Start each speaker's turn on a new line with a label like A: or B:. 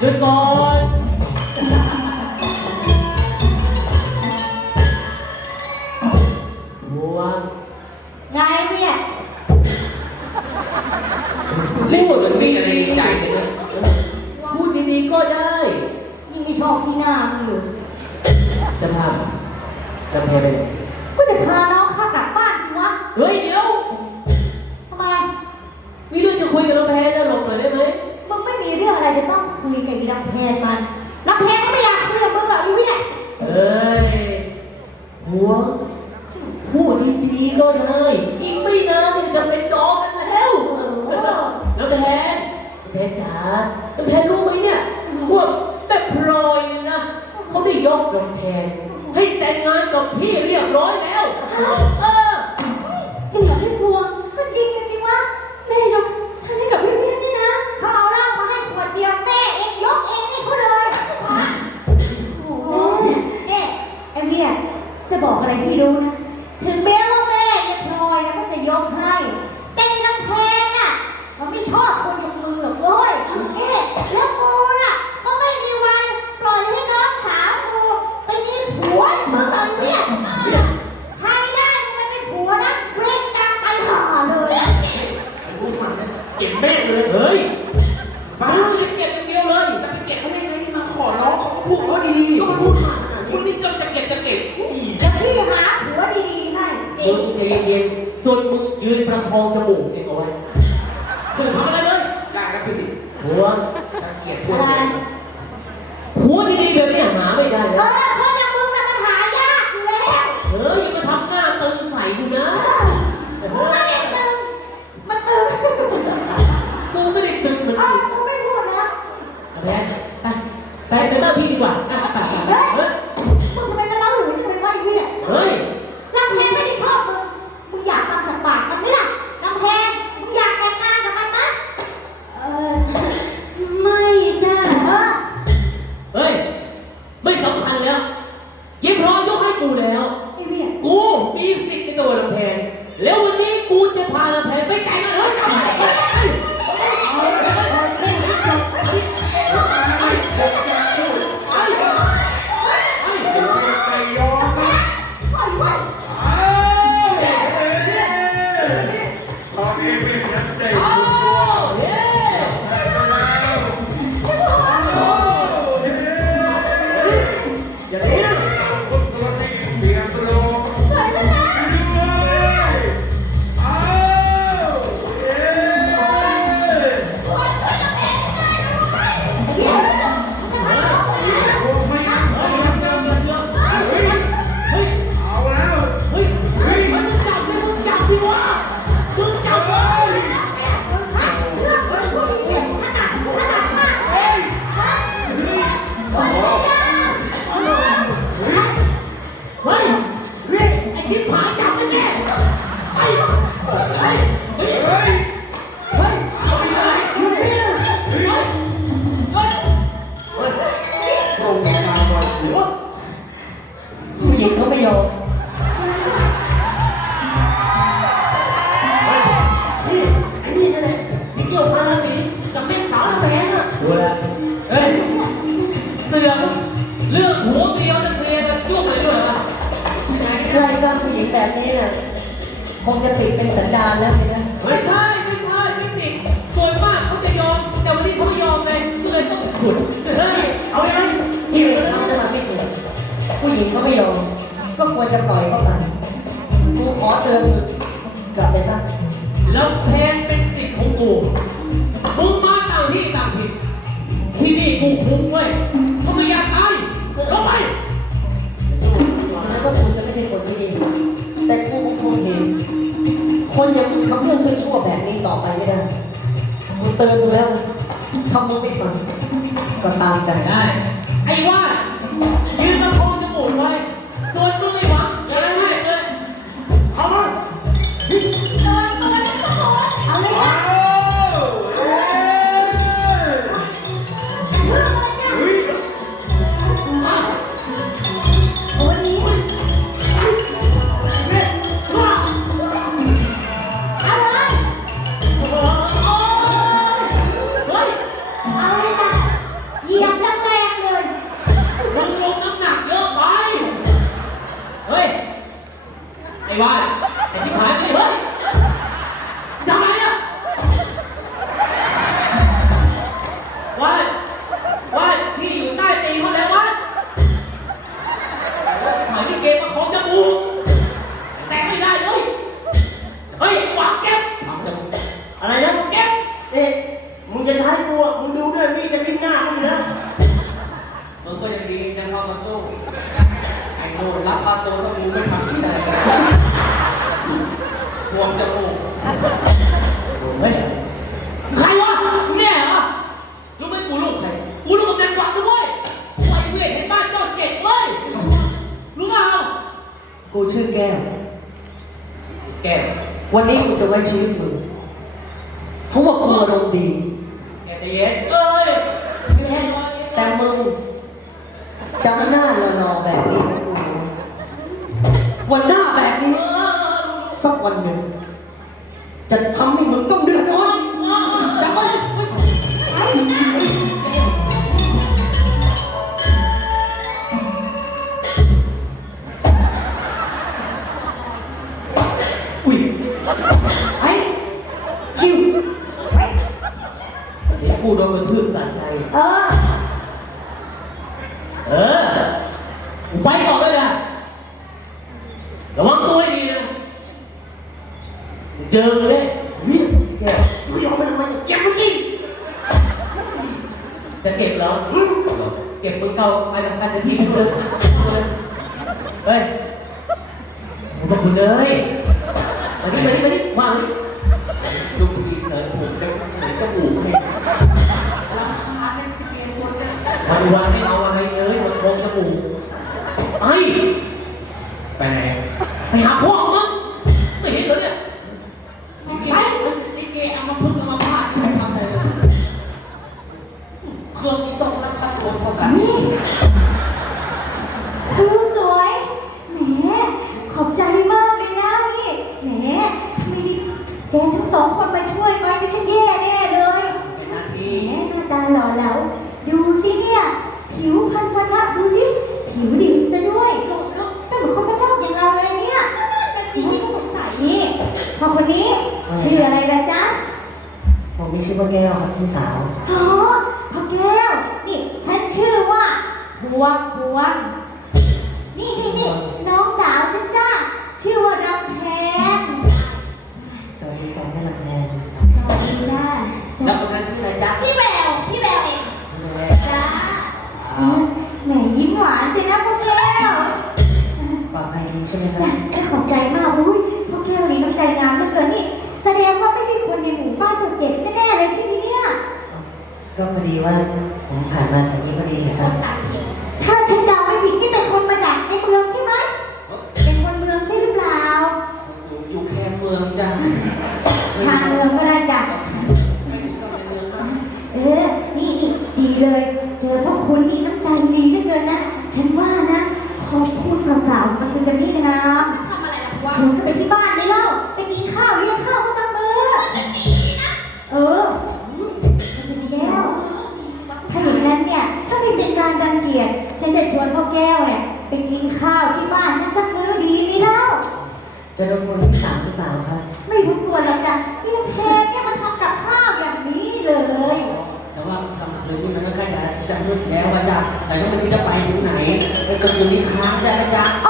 A: หยุดก่อนบัว
B: ไงเนี่ย
C: เล่นเหมือนมีอะไรในใจเลยนะ
A: พูดดีๆก็ได้
B: ยิ่งไม่ชอบที่หน้ามึงอยู่
A: จะพาจะแพ้ไปไหน
B: ก็จะพาน้องข้ากลับบ้านสิวะ
A: เฮ้ยเดี๋ยว
B: ทำไม
A: มีเรื่องจะคุยกับน้องแพ้จะหลบหน่อยได้ไหม
B: มึงไม่มีเรื่องอะไรจะต้องคุยกับอีลำแพนมันลำแพนก็ไม่อยากคุยกับมึงหรอกอีเนี่ย
A: เอ้ยหัวพูดดีๆก็ได้อีกไม่นานก็จะเป็นดองกันแล้วน้องแพ้น้องแพ้จ๋าน้องแพ้รู้ไหมเนี่ยว่าแม่พลอยเนี่ยนะเขาได้ยกน้องแพนให้แต่งงานกับพี่เรียบร้อยแล้ว เออ
B: จริงเหรอ ร้องเขาก็พูดเขา
C: ดีมึงนี่ก็จะเก็บจะเก็บ
B: แล้วพี่หาผัวดีๆให้
A: มึงใจเย็นๆส่วนมึงยืนประคองจมูกเองเอาไว้มึงทำอะไรเลย
C: ได้ครับพี่
A: หัว
C: ตะเกียบทั่ว
B: อะไร
A: หัวดีๆแบบนี้หาไม่ได้
B: เอ
A: นะ
B: อคนอย่างมึงน่ะมันหายากอยู่แล้ว
A: เฮ้ยมาทำหน้าตึงใส่กูนะ
B: งจะติ
C: ด
A: เป็
B: น
C: สั
A: นดา
D: นแล้วสินะ
A: ไม่ใช่ไม่ใช่ไม่ติดส่วนมากเขาจะยอมแต่วันนี้เขาไม่ยอมไงก็เลยต้องขุดเฮ้ยเอาไปไหม
D: ที่อื่นเขาจะมาไม่ติดผู้หญิงเขาไม่ยอมก็ควรจะปล่อยเขาไปกูขอเตือน ไป
A: ไม่ได้
D: กูเตือนมึงแล้วทำมึงไม่ฟังก็ตามใจ
A: ได้ ไอ้ว่า
B: โด
C: นตะปูไม่ทำที่ไหนรวมจมูก
A: เฮ้ยใครวะแม่เหรอรู้ไหมกูลูกใครกูลูกกำนันวัดด้วยกูไอ้เวทในบ้านยอดเก่งเว้ยรู้เปล่า
D: กูชื่อแก้ว
A: แก้ว
D: วันนี้กูจะไว้ชีวิตมึงเพราะว่ากูอารมณ์ดี
A: แกใจเย็นเอ้ย
D: แต่มึงจำหน้าหล่อแบบนี้ วันหน้าแบบนี้สักวันหนึ่งจะทำให้มึงต้องเดือดร้อนจำไว้
A: อุ้ย
B: ไปชิวไป
A: เดี๋ยวกูโดนกระทืบสันใจ
B: เออ
A: เออ ไปก่อนเลยนะระวังตัวให้ดีนะ เจอเลยแก้ว
C: ไม่ยอมไม่ทำไมเก็บเมื่อกี้
A: จะเก็บเหรอ เก็บมึงเก่าไปทำการที่ให้ดูเลยเฮ้ยผมบอกคุณเลยมาดิมาดิมาดิวางดิ
C: ดูดีเถิดผมจะเสียจมูกเลยราคาในที่เกมคนเนี่ย
A: มาดูวางไม่เอาอะไรเลยมาโชว์สบู่ไป
C: ไปไหน
A: ไปหาพวก
B: แกทั้งสองคนมาช่วยไหมไม่ใช่แย่แน่เลย
C: เป็นหน้า
B: แห
C: ที่
B: มหน้าตาหล่อเหลาดูสิเนี่ย ผิวพรรณวันละดูสิ ผิวดีซะด้วยก็เหมือนคนบ้านนอกอย่างเราเลยเนี่ยนั่นสิที่สงสัยนี่พอคนนี้ชื่ออะไรนะจ๊ะ
D: ผมไม่ชื่อว่าแก้วครับพี่สาว
B: อ๋อพ่อแก้ว นี่ฉันชื่อว่าพวงพวงนี่นี่นี่น้องสาวฉันจ้า
D: สวัสดีจ้าแม่ลำแพน
B: สวัสดีจ้า
C: แล้วคนนั้นชื่ออะไรจ๊ะ
B: พี่แววพี่แววเองจ้าแหมยิ้มหวานสินะพ่อแก้ว
D: ปลอดภัยดีใช่ไหมครั
B: จ้ะ
D: บ
B: ก็ขอบใจมากอุ้ยพ่อแก้วนี่น้ำใจงามเหลือเกินนี่ แสดงว่าไม่ใช่คนในหมู่บ้านตัวเจ็บแน่ๆเลยใช่ไหมเนี่ย
D: ก็พอดีว่าผมผ่านมาแถวนี้พอดีนะครับ
B: ถ้าฉันเดาไม่ผิดนี่เป็นคนมาจากในเมืองใช่ไหม เป็นคนเมืองใช่หรือเปล่า
C: อยู่อยู่แค่เมืองจ้ะ
B: ชานเมืองก็ได้จ้ะ
C: ไม่ถึงกับในเมืองนะ
B: เออ นี่นี่ดีเลย เจอพวกคุณนี่น้ำใจดีเหลือเกินนะ ฉันว่านะขอบคุณเปล่าๆมันคือจะนี่งาม
E: ทำอะไรล่ะวะ
B: ชวนกันไปที่บ้านนี่เล่า ไปกินข้าวเลี้ยงข้าวสักมื้อเออมันจะมีแก้ว ถ้าอย่างนั้นเนี่ยถ้าไม่เป็นการรังเกียจฉันจะชวนพ่อแก้วเนี่ยไปกินข้าวที่บ้านนั่นสักมื้อดีไหมเล่า
D: จะรบกวนพี่สาวหรือเปล่าครับ
B: ไม่รู้ตัวหรอกจ้ะที่แพงเนี่ยมันทำกับข้าวอย่างนี้เลย
C: แต่ว่าคำคืนนี้มันก็ใกล้จะจะมืดแล้วอะจ้ะแต่ก็ไม่รู้จะไปถึงไหนแล้วก็คืนนี้ค้างได้ไหมจ๊ะ
B: อ๋อจะ